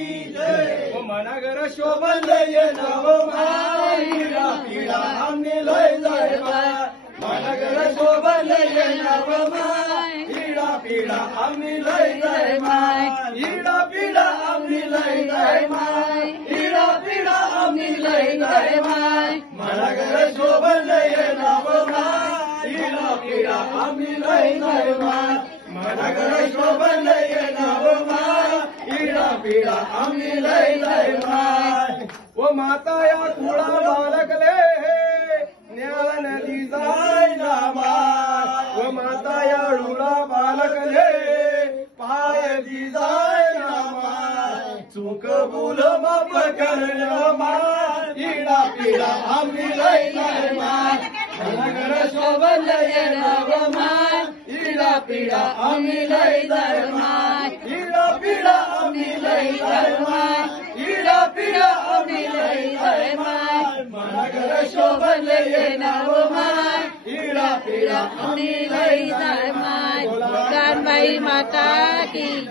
की जय. ओ मनागर शोभन लय नव माय हिरा पिढा आमने लय जाय माय. मनागर शोभन लय नव माय हिरा पिढा आमने लय जाय माय. हिरा पिढा आमने लय जाय माय. हिरा पिढा आमने लय जाय माय. मनागर शोभन लय नव माय हिरा पिढा आमने लय जाय माय. मनागर शोभन लय नव माय हिरा पिढा आमने लय जाय माय. ओ माता या तुळा बालकले न्याला नदी जाय ना माय. ओ माता या तुळा बालकले पाय दी जाय ना माय. चूक भूल माफ करण्या माय हिरा पिढा आमने लय जाय माय. मनागर शोभन लय नव माय हिरा पिढा आमने लय जाय माय. हिरा पिढा आमने लय जाय माय. हिरा पिढा आमने लय जाय माय. मनागर शोभन लय नव माय हिरा पिढा आमने लय जाय माय. कानबाई माता की